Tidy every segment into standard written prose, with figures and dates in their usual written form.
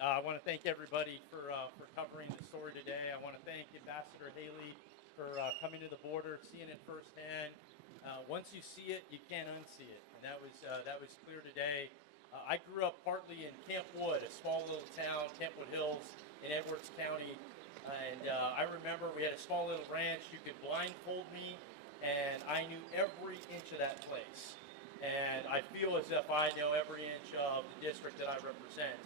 I want to thank everybody for covering the story today. I want to thank Ambassador Haley for coming to the border, seeing it firsthand. Once you see it, you can't unsee it, and that was clear today. I grew up partly in Camp Wood, a small little town, Camp Wood Hills in Edwards County, and I remember we had a small little ranch. You could blindfold me, and I knew every inch of that place. And I feel as if I know every inch of the district that I represent.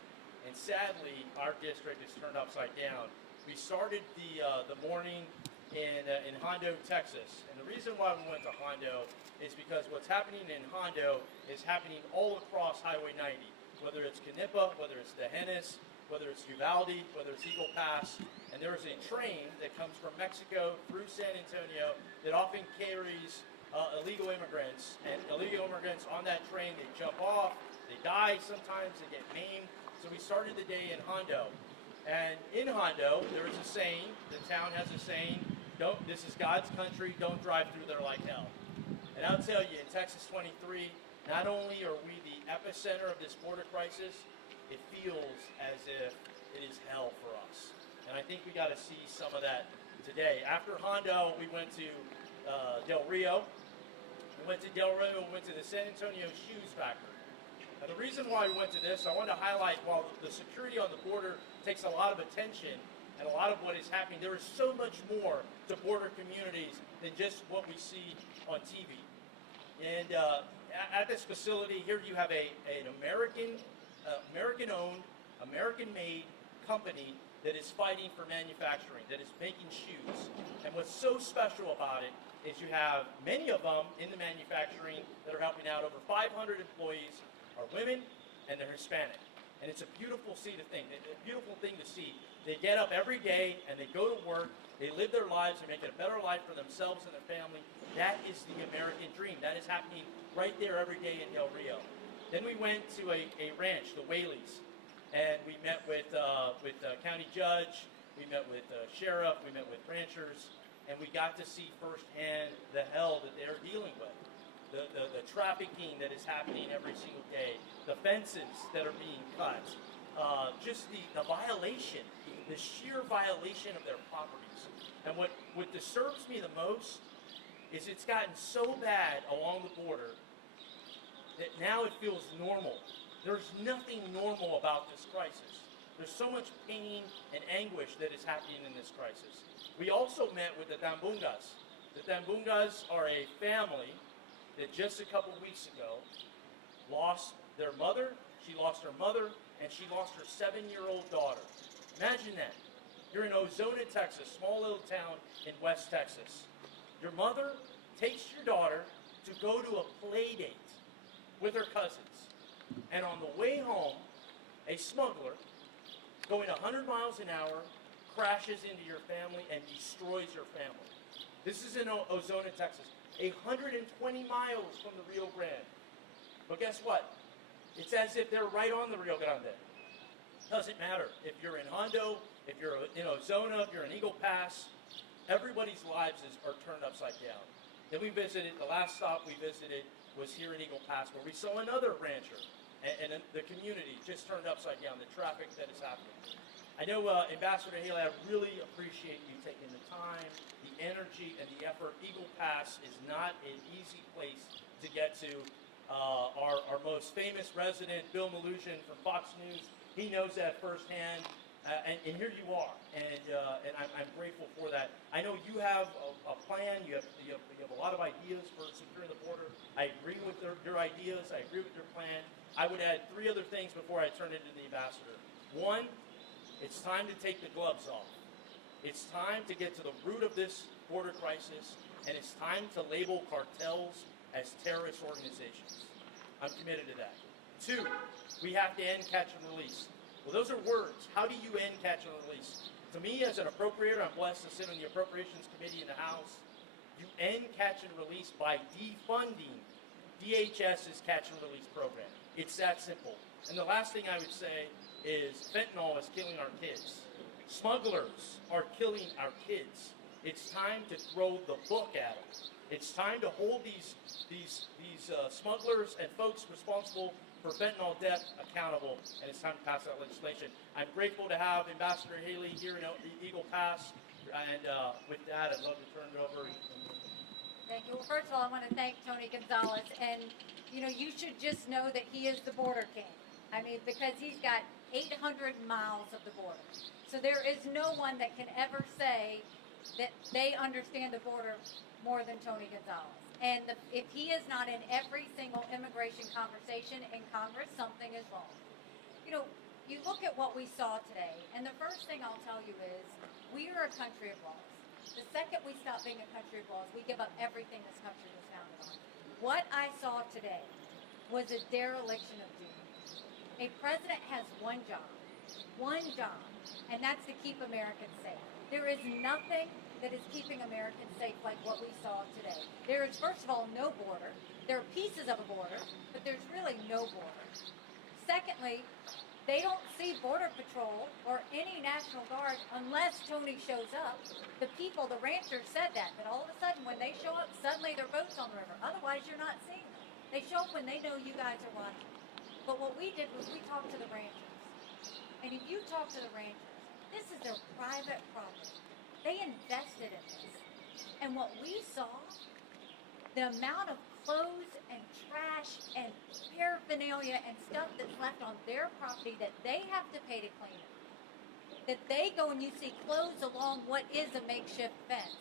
And sadly, our district is turned upside down. We started the morning in Hondo, Texas. And the reason why we went to Hondo is because what's happening in Hondo is happening all across Highway 90. Whether it's Canipa, whether it's Dehenis, whether it's Uvalde, whether it's Eagle Pass. And there is a train that comes from Mexico through San Antonio that often carries illegal immigrants. And illegal immigrants on that train, they jump off, they die sometimes, they get maimed. So we started the day in Hondo. And in Hondo, there is a saying, the town has a saying, this is God's country, don't drive through there like hell. And I'll tell you, in Texas 23, not only are we the epicenter of this border crisis, it feels as if it is hell for us. And I think we got to see some of that today. After Hondo, we went to Del Rio. We went to the San Antonio Shoes Factory. Now, the reason why we went to this, I wanted to highlight, while the security on the border takes a lot of attention and a lot of what is happening, there is so much more to border communities than just what we see on TV. And at this facility, here you have an American-owned, American-made company that is fighting for manufacturing, that is making shoes. And what's so special about it is you have many of them in the manufacturing that are helping out. Over 500 employees are women, and they're Hispanic. And it's a beautiful thing to see. They get up every day, and they go to work, they live their lives, they make it a better life for themselves and their family. That is the American dream. That is happening right there every day in Del Rio. Then we went to a ranch, the Whaleys, and we met with county judge, we met with sheriff, we met with ranchers, and we got to see firsthand the hell that they're dealing with. The trafficking that is happening every single day, the fences that are being cut, just the violation, the sheer violation of their properties. And what disturbs me the most is it's gotten so bad along the border that now it feels normal. There's nothing normal about this crisis. There's so much pain and anguish that is happening in this crisis. We also met with the Tambungas. The Tambungas are a family that just a couple weeks ago lost their mother, she lost her mother, and she lost her 7-year-old daughter. Imagine that. You're in Ozona, Texas, small little town in West Texas. Your mother takes your daughter to go to a play date with her cousins. And on the way home, a smuggler going 100 miles an hour crashes into your family and destroys your family. This is in Ozona, Texas. 120 miles from the Rio Grande. But guess what? It's as if they're right on the Rio Grande. Doesn't matter if you're in Hondo, if you're in Ozona, if you're in Eagle Pass, everybody's lives are turned upside down. Then we visited, the last stop we visited was here in Eagle Pass, where we saw another rancher, and the community just turned upside down, the traffic that is happening. I know, Ambassador Haley, I really appreciate you taking the time, the energy, and the effort. Eagle Pass is not an easy place to get to. Our most famous resident, Bill Malugin from Fox News, he knows that firsthand, and here you are, and I'm grateful for that. I know you have a plan, you have a lot of ideas for securing the border. I agree with your ideas, I agree with your plan. I would add 3 other things before I turn it to the ambassador. One, it's time to take the gloves off. It's time to get to the root of this border crisis, and it's time to label cartels as terrorist organizations. I'm committed to that. 2, we have to end catch and release. Well, those are words. How do you end catch and release? To me, as an appropriator, I'm blessed to sit on the Appropriations Committee in the House. You end catch and release by defunding DHS's catch and release program. It's that simple. And the last thing I would say is fentanyl is killing our kids. Smugglers are killing our kids. It's time to throw the book at them. It's time to hold these these smugglers and folks responsible for fentanyl death accountable, and it's time to pass that legislation. I'm grateful to have Ambassador Haley here in Eagle Pass, and with that, I'd love to turn it over. Thank you. Well, first of all, I want to thank Tony Gonzales, and you should just know that he is the border king. I mean, because he's got 800 miles of the border. So there is no one that can ever say that they understand the border more than Tony Gonzales. And if he is not in every single immigration conversation in Congress, something is wrong. You look at what we saw today, and the first thing I'll tell you is we are a country of laws. The second we stop being a country of laws, we give up everything this country was founded on. What I saw today was a dereliction of duty. A president has one job, and that's to keep Americans safe. There is nothing that is keeping Americans safe like what we saw today. There is, first of all, no border. There are pieces of a border, but there's really no border. Secondly, they don't see Border Patrol or any National Guard unless Tony shows up. The people, the ranchers said that all of a sudden when they show up, suddenly their boat's on the river. Otherwise, you're not seeing them. They show up when they know you guys are watching. But what we did was we talked to the ranchers. And if you talk to the ranchers, this is their private property. They invested in this. And what we saw, the amount of clothes and trash and paraphernalia and stuff that's left on their property that they have to pay to clean it. That they go and you see clothes along what is a makeshift fence.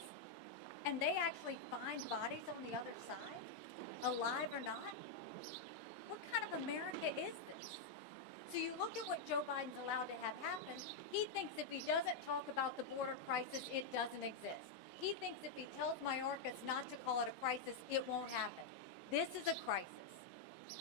And they actually find bodies on the other side, alive or not. What kind of America is this? So you look at what Joe Biden's allowed to have happen, he thinks if he doesn't talk about the border crisis, it doesn't exist. He thinks if he tells Mayorkas not to call it a crisis, it won't happen. This is a crisis.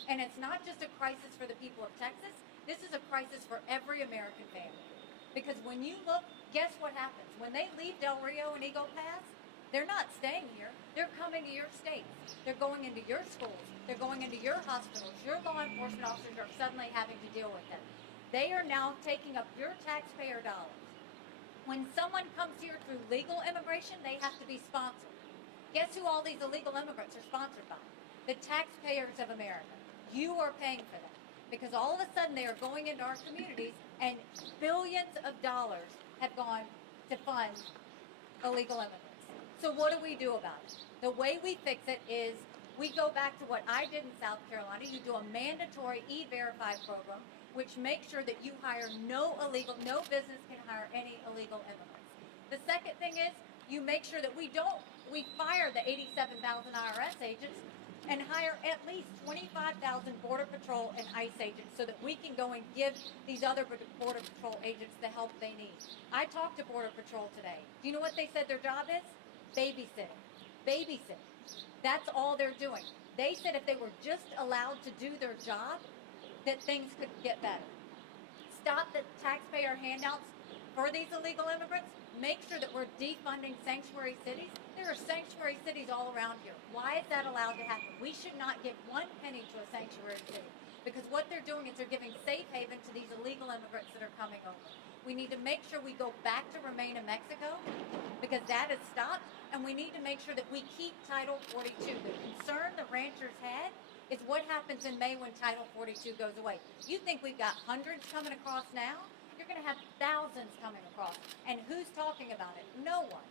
And it's not just a crisis for the people of Texas, this is a crisis for every American family. Because when you look, guess what happens? When they leave Del Rio and Eagle Pass, they're not staying here. They're coming to your states. They're going into your schools. They're going into your hospitals. Your law enforcement officers are suddenly having to deal with them. They are now taking up your taxpayer dollars. When someone comes here through legal immigration, they have to be sponsored. Guess who all these illegal immigrants are sponsored by? The taxpayers of America. You are paying for them. Because all of a sudden they are going into our communities and billions of dollars have gone to fund illegal immigrants. So what do we do about it? The way we fix it is we go back to what I did in South Carolina. You do a mandatory E-Verify program, which makes sure that you hire no business can hire any illegal immigrants. The second thing is you make sure that we fire the 87,000 IRS agents and hire at least 25,000 Border Patrol and ICE agents so that we can go and give these other Border Patrol agents the help they need. I talked to Border Patrol today. Do you know what they said their job is? Babysitting. Babysitting. That's all they're doing. They said if they were just allowed to do their job, that things could get better. Stop the taxpayer handouts for these illegal immigrants. Make sure that we're defunding sanctuary cities. There are sanctuary cities all around here. Why is that allowed to happen? We should not give one penny to a sanctuary city because what they're doing is they're giving safe haven to these illegal immigrants that are coming over. We need to make sure we go back to remain in Mexico because that has stopped, and we need to make sure that we keep Title 42. The concern the ranchers had is what happens in May when Title 42 goes away. You think we've got hundreds coming across now? You're going to have thousands coming across. And who's talking about it? No one.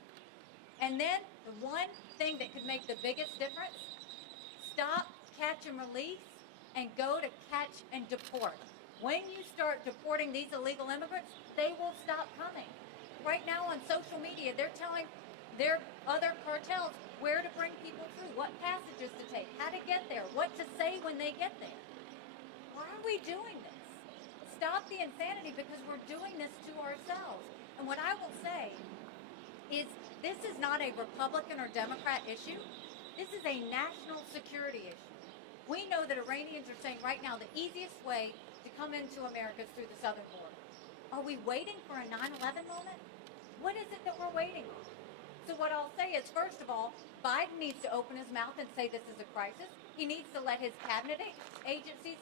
And then the one thing that could make the biggest difference, stop, catch, and release, and go to catch and deport. When you start deporting these illegal immigrants, they will stop coming. Right now on social media, they're telling their other cartels where to bring people through, what passages to take, how to get there, what to say when they get there. Why are we doing this? Stop the insanity because we're doing this to ourselves. And what I will say is this is not a Republican or Democrat issue. This is a national security issue. We know that Iranians are saying right now the easiest way to come into America is through the southern border. Are we waiting for a 9/11 moment? What is it that we're waiting on? So what I'll say is, first of all, Biden needs to open his mouth and say this is a crisis. He needs to let his cabinet agencies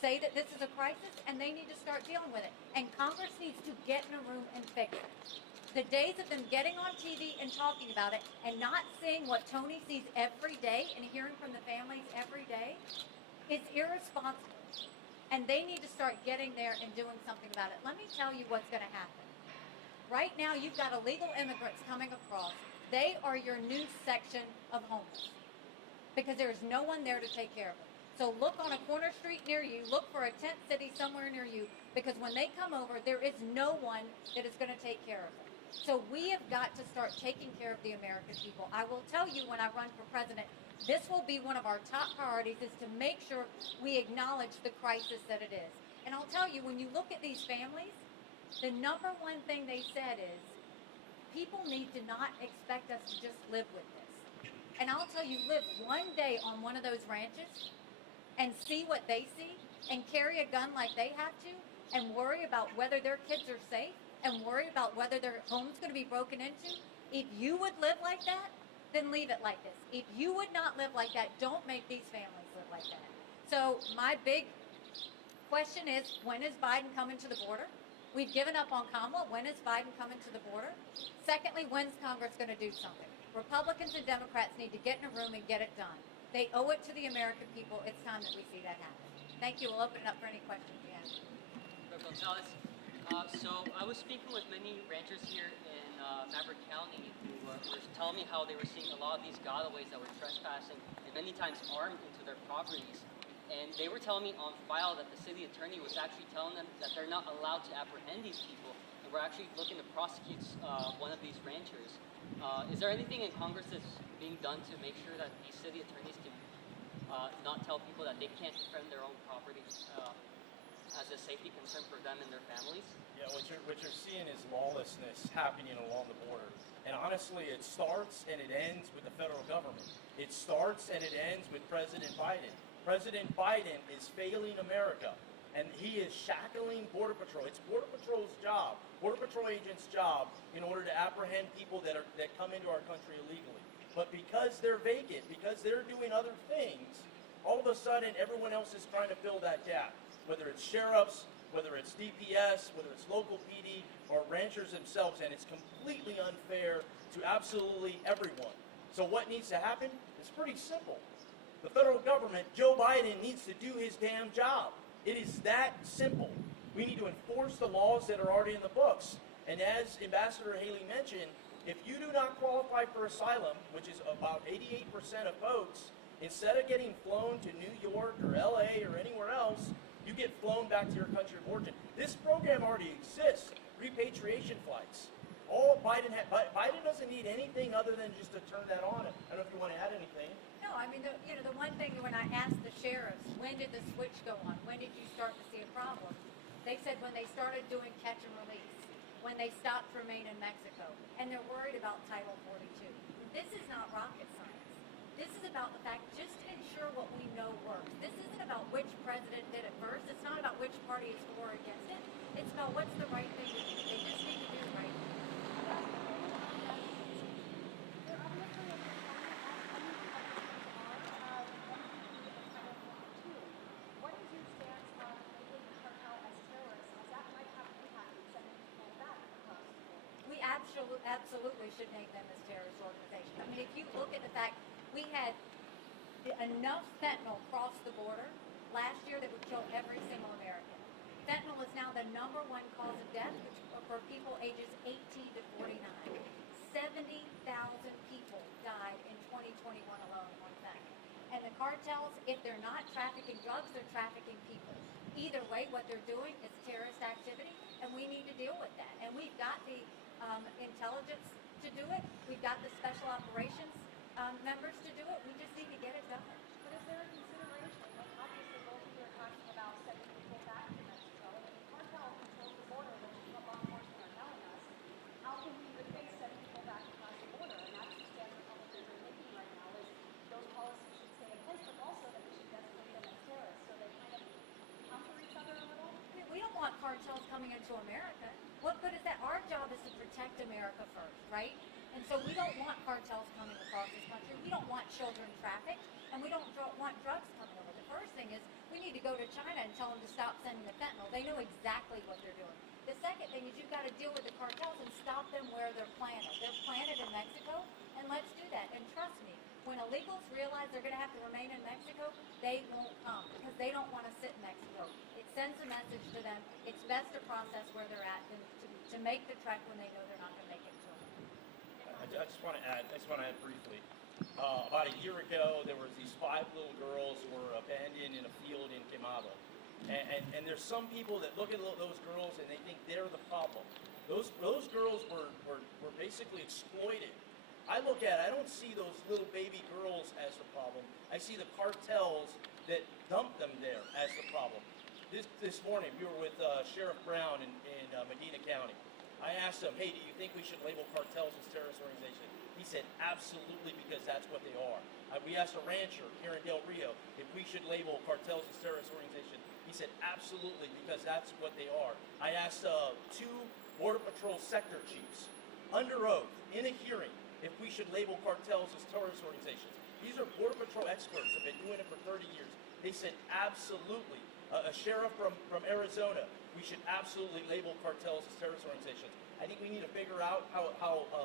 say that this is a crisis, and they need to start dealing with it. And Congress needs to get in a room and fix it. The days of them getting on TV and talking about it and not seeing what Tony sees every day and hearing from the families every day, It's irresponsible. And they need to start getting there and doing something about it. Let me tell you what's going to happen. Right now, you've got illegal immigrants coming across. They are your new section of homeless because there is no one there to take care of them. So look on a corner street near you, look for a tent city somewhere near you, because when they come over, there is no one that is going to take care of them. So we have got to start taking care of the American people. I will tell you, when I run for president, this will be one of our top priorities, is to make sure we acknowledge the crisis that it is. And I'll tell you, when you look at these families, the number one thing they said is, people need to not expect us to just live with this. And I'll tell you, live one day on one of those ranches and see what they see, and carry a gun like they have to, and worry about whether their kids are safe, and worry about whether their home's going to be broken into. If you would live like that, then leave it like this. If you would not live like that, don't make these families live like that. So my big question is, when is Biden coming to the border? We've given up on Kamala. When is Biden coming to the border? Secondly, when's Congress going to do something? Republicans and Democrats need to get in a room and get it done. They owe it to the American people. It's time that we see that happen. Thank you. We'll open it up for any questions you have. Gonzales. So I was speaking with many ranchers here in Maverick County who were telling me how they were seeing a lot of these gotaways that were trespassing and many times armed into their properties. And they were telling me on file that the city attorney was actually telling them that they're not allowed to apprehend these people, and we're actually looking to prosecute one of these ranchers. Is there anything in Congress that's being done to make sure that these city attorneys can not tell people that they can't defend their own property as a safety concern for them and their families? Yeah, what you're seeing is lawlessness happening along the border. And honestly, it starts and it ends with the federal government. It starts and it ends with President Biden. President Biden is failing America, and he is shackling Border Patrol. It's Border Patrol's job, Border Patrol agents' job, in order to apprehend people that come into our country illegally. But because they're vacant, because they're doing other things, all of a sudden everyone else is trying to fill that gap. Whether it's sheriffs, whether it's DPS, whether it's local PD, or ranchers themselves, and it's completely unfair to absolutely everyone. So what needs to happen? It's pretty simple. The federal government, Joe Biden, needs to do his damn job. It is that simple. We need to enforce the laws that are already in the books. And as Ambassador Haley mentioned, if you do not qualify for asylum, which is about 88% of folks, instead of getting flown to New York or LA or anywhere else, you get flown back to your country of origin. This program already exists, repatriation flights. Biden doesn't need anything other than just to turn that on. I don't know if you want to add anything. No, I mean, the one thing when I asked the sheriffs, when did the switch go on? When did you start to see a problem? They said when they started doing catch and release, when they stopped Remain in Mexico, and they're worried about Title 42. This is not rocket science. This is about the fact, just to ensure what we know works. This isn't about which president did it first. It's not about which party is for or against it. It's about what's the right thing to do. They just need to do it right. Absolutely should name them as terrorist organizations. I mean, if you look at the fact we had enough fentanyl cross the border last year that would kill every single American. Fentanyl is now the #1 cause of death for people ages 18 to 49. 70,000 people died in 2021 alone on fentanyl. And the cartels, if they're not trafficking drugs, they're trafficking people. Either way, what they're doing is terrorist activity, and we need to deal with that. And we've got the intelligence to do it. We've got the special operations members to do it. We just need to get it done. But is there a consideration? Like obviously, both of you are talking about sending people back to Mexico, and the cartel controls the border, which is what law enforcement are telling us. How can we even face sending people back across the border? And that's the stand Republicans are taking right now. Is those policies should stay in place, but also that we should designate them as terrorists, so they kind of counter each other a little. I mean, we don't want cartels coming into America. What good is that? Our job is to protect America first, right? And so we don't want cartels coming across this country. We don't want children trafficked, and we don't want drugs coming over. The first thing is we need to go to China and tell them to stop sending the fentanyl. They know exactly what they're doing. The second thing is you've got to deal with the cartels and stop them where they're planted. They're planted in Mexico, and let's do that. And trust me, when illegals realize they're going to have to remain in Mexico, they won't come because best to process where they're at than to make the trek when they know they're not going to make it to them. I just want to add briefly. About a year ago, there was these 5 little girls who were abandoned in a field in Quemado. And there's some people that look at those girls and they think they're the problem. Those girls were basically exploited. I look at it, I don't see those little baby girls as the problem. I see the cartels that dumped them there as the problem. This morning, we were with Sheriff Brown in Medina County. I asked him, hey, do you think we should label cartels as terrorist organizations? He said, absolutely, because that's what they are. We asked a rancher here in Del Rio if we should label cartels as terrorist organizations. He said, absolutely, because that's what they are. I asked 2 Border Patrol sector chiefs under oath in a hearing if we should label cartels as terrorist organizations. These are Border Patrol experts who have been doing it for 30 years. They said, absolutely. A sheriff from Arizona, we should absolutely label cartels as terrorist organizations. I think we need to figure out how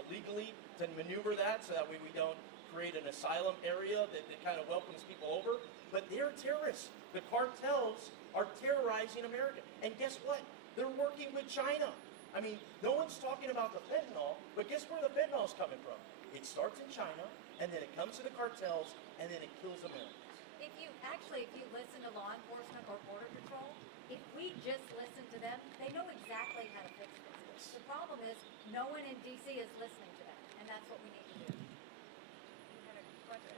legally to maneuver that so that way we don't create an asylum area that kind of welcomes people over. But they're terrorists. The cartels are terrorizing America. And guess what? They're working with China. I mean, no one's talking about the fentanyl, but guess where the fentanyl's coming from? It starts in China, and then it comes to the cartels, and then it kills Americans. If you listen to law enforcement or Border Patrol, if we just listen to them, they know exactly how to fix this. The problem is no one in D.C. is listening to them, and that's what we need to do. You had a question?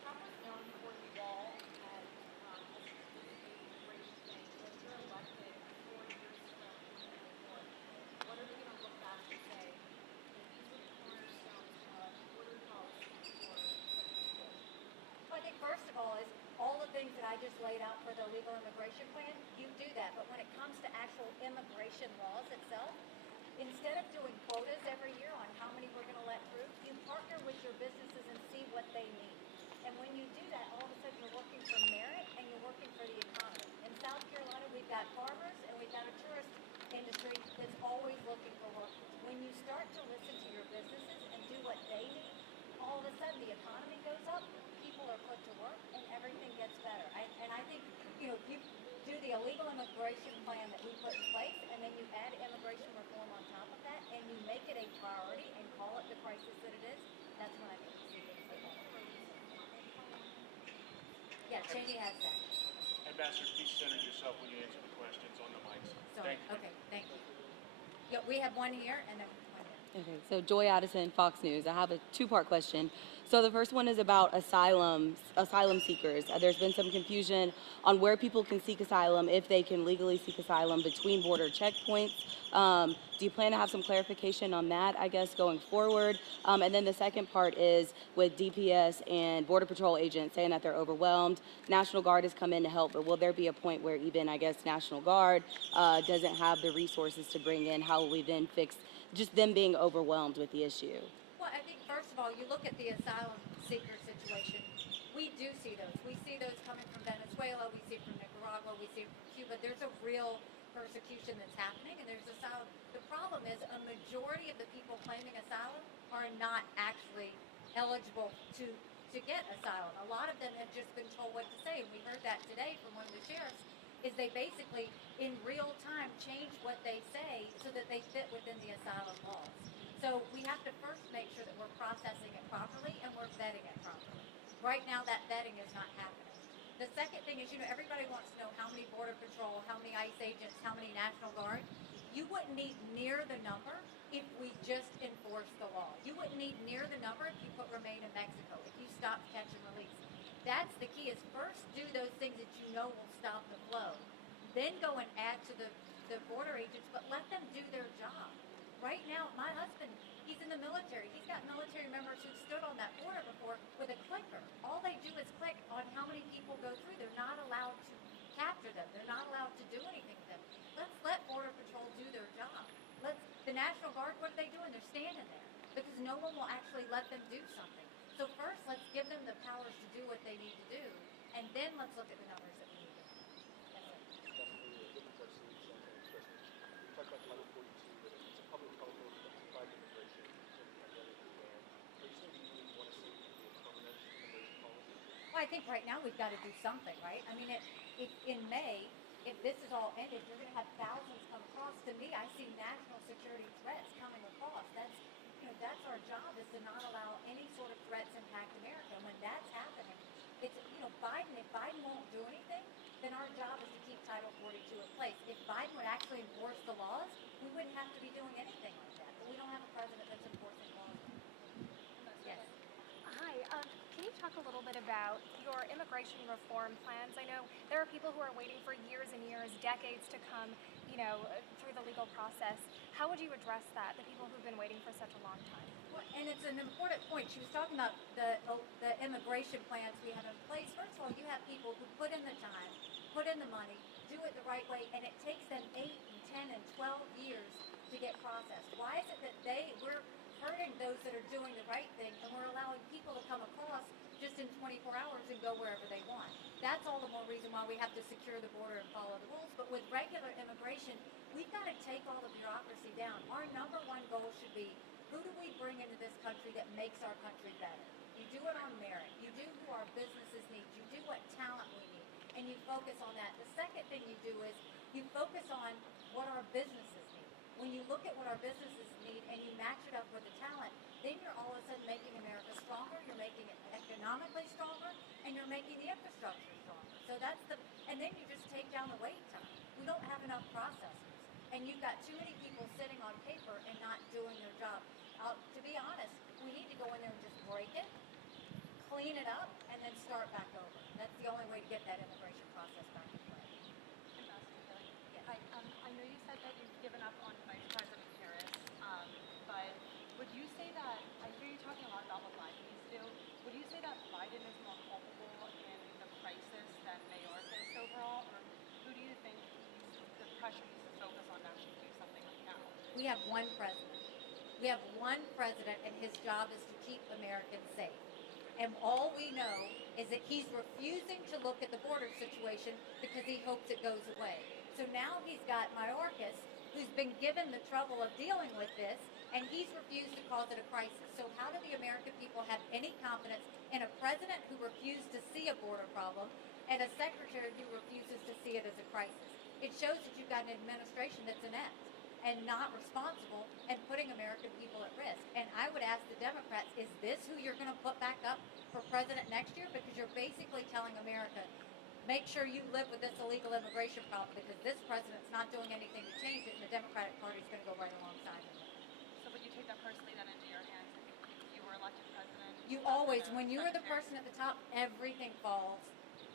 Trump was known for the wall as a racist thing. When you're elected 4 years from 2024, what are we going to look back and say that these were the cornerstones of border policy for President Bush? Well, I think first of all is all the things that I just laid out for the legal immigration plan, you do that. But when it comes to actual immigration laws itself, instead of doing quotas every year on how many we're going to let through, you partner with your businesses and see what they need. And when you do that, all of a sudden you're working for merit and you're working for the economy. In South Carolina, we've got farmers and we've got a tourist industry that's always looking for workers. When you start to listen to your businesses and do what they need, all of a sudden the economy goes up, people are put to work, and everything gets better. And I think, you do the illegal immigration plan that we put in place, and then you add immigration reform on top of that, and you make it a priority and call it the crisis that it is, that's when I think we see things like that. Yeah, Cheney has that. Ambassador, please center yourself when you answer the questions on the mics. Sorry. Thank you. Okay, thank you. Yeah, we have one here and then one here. Okay, so Joy Addison, Fox News. I have a 2-part question. So the first one is about asylum seekers. There's been some confusion on where people can seek asylum, if they can legally seek asylum between border checkpoints. Do you plan to have some clarification on that, I guess, going forward? And then the second part is with DPS and Border Patrol agents saying that they're overwhelmed. National Guard has come in to help, but will there be a point where even, I guess, National Guard doesn't have the resources to bring in? How will we then fix just them being overwhelmed with the issue? Well, I think first of all, you look at the asylum seeker situation. We do see those. We see those coming from Venezuela. We see from Nicaragua. We see from Cuba. There's a real persecution that's happening, and there's asylum. The problem is a majority of the people claiming asylum are not actually eligible to get asylum. A lot of them have just been told what to say, and we heard that today from one of the sheriffs. Is they basically in real time change what they say so that they fit within the asylum laws. So we have to first make sure that we're processing it properly and we're vetting it properly. Right now, that vetting is not happening. The second thing is, everybody wants to know how many Border Patrol, how many ICE agents, how many National Guard. You wouldn't need near the number if we just enforced the law. You wouldn't need near the number if you put remain in Mexico, if you stop, catch, and release. That's the key, is first do those things that you know will stop the flow. Then go and add to the border agents, but let them do their job. Right now, my husband, he's in the military. He's got military members who stood on that border before with a clicker. All they do is click on how many people go through. They're not allowed to capture them. They're not allowed to do anything to them. Let's let Border Patrol do their job. The National Guard, what are they doing? They're standing there because no one will actually let them do something. So first, let's give them the powers to do what they need to do, and then let's look at the numbers that we need to do. That's it. Talk about Title 42, but it's a public health order that applied to immigration until the pandemic began. Are you saying you want to see it be a permanent immigration policy? Well, I think right now we've got to do something, right? I mean, if in May, if this is all ended, you're going to have thousands come across. To me, I see national security threats coming across. That's our job, is to not allow any sort of threats impact America. And when that's happening, it's, Biden, if Biden won't do anything, then our job is to keep Title 42 in place. If Biden would actually enforce the laws, we wouldn't have to be doing anything like that. But we don't have a president that's enforcing laws. Yes. Hi, can you talk a little bit about your immigration reform plans? I know there are people who are waiting for years and years, decades to come, through the legal process. How would you address that, the people who've been waiting for such a long time? Well, and it's an important point. She was talking about the immigration plans we have in place. First of all, you have people who put in the time, put in the money, do it the right way, and it takes them 8 and 10 and 12 years to get processed. Why is it that we're hurting those that are doing the right thing, and we're allowing people to come across just in 24 hours and go wherever they want? That's all the more reason why we have to secure the border and follow the rules. But with regular immigration, we've got to take all the bureaucracy down. Our number one goal should be, who do we bring into this country that makes our country better? You do it on merit. You do who our businesses need. You do what talent we need. And you focus on that. The second thing you do is you focus on what our businesses need. When you look at what our businesses need and you match it up with the talent, then you're all of a sudden making America stronger, you're making it economically stronger, and you're making the infrastructure stronger. So and then you just take down the wait time. We don't have enough processors. And you've got too many people sitting on paper and not doing their job. To be honest, we need to go in there and just break it, clean it up, and then start back over. That's the only way to get that immigration process back in play. Ambassador Haley. Yes. Hi, I know you said that you've given up on Vice President Harris, but would you say that, I hear you talking a lot about what Biden needs to do, would you say that Biden is more culpable in the crisis than Mayorkas overall, or who do you think the pressure needs to focus on to actually do something like now? We have one president. We have one president, and his job is to keep Americans safe. And all we know is that he's refusing to look at the border situation because he hopes it goes away. So now he's got Mayorkas, who's been given the trouble of dealing with this, and he's refused to cause it a crisis. So how do the American people have any confidence in a president who refused to see a border problem and a secretary who refuses to see it as a crisis? It shows that you've got an administration that's inept and not responsible and putting American people at risk. And I would ask the Democrats, is this who you're going to put back up for president next year? Because you're basically telling America, make sure you live with this illegal immigration problem, because this president's not doing anything to change it, and the Democratic Party is going to go right alongside him. So would you take that personally then into your hands if you were elected president? You always, when you are the person at the top, everything falls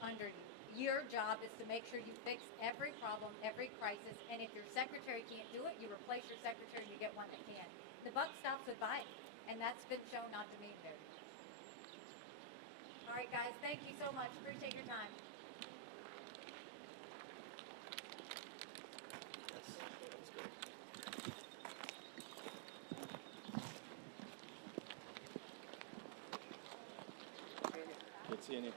under you. Your job is to make sure you fix every problem, every crisis, and if your secretary can't do it, you replace your secretary and you get one that can. The buck stops with Biden, and that's been shown not to mean very much. All right, guys, thank you so much. Appreciate your time. Good seeing you.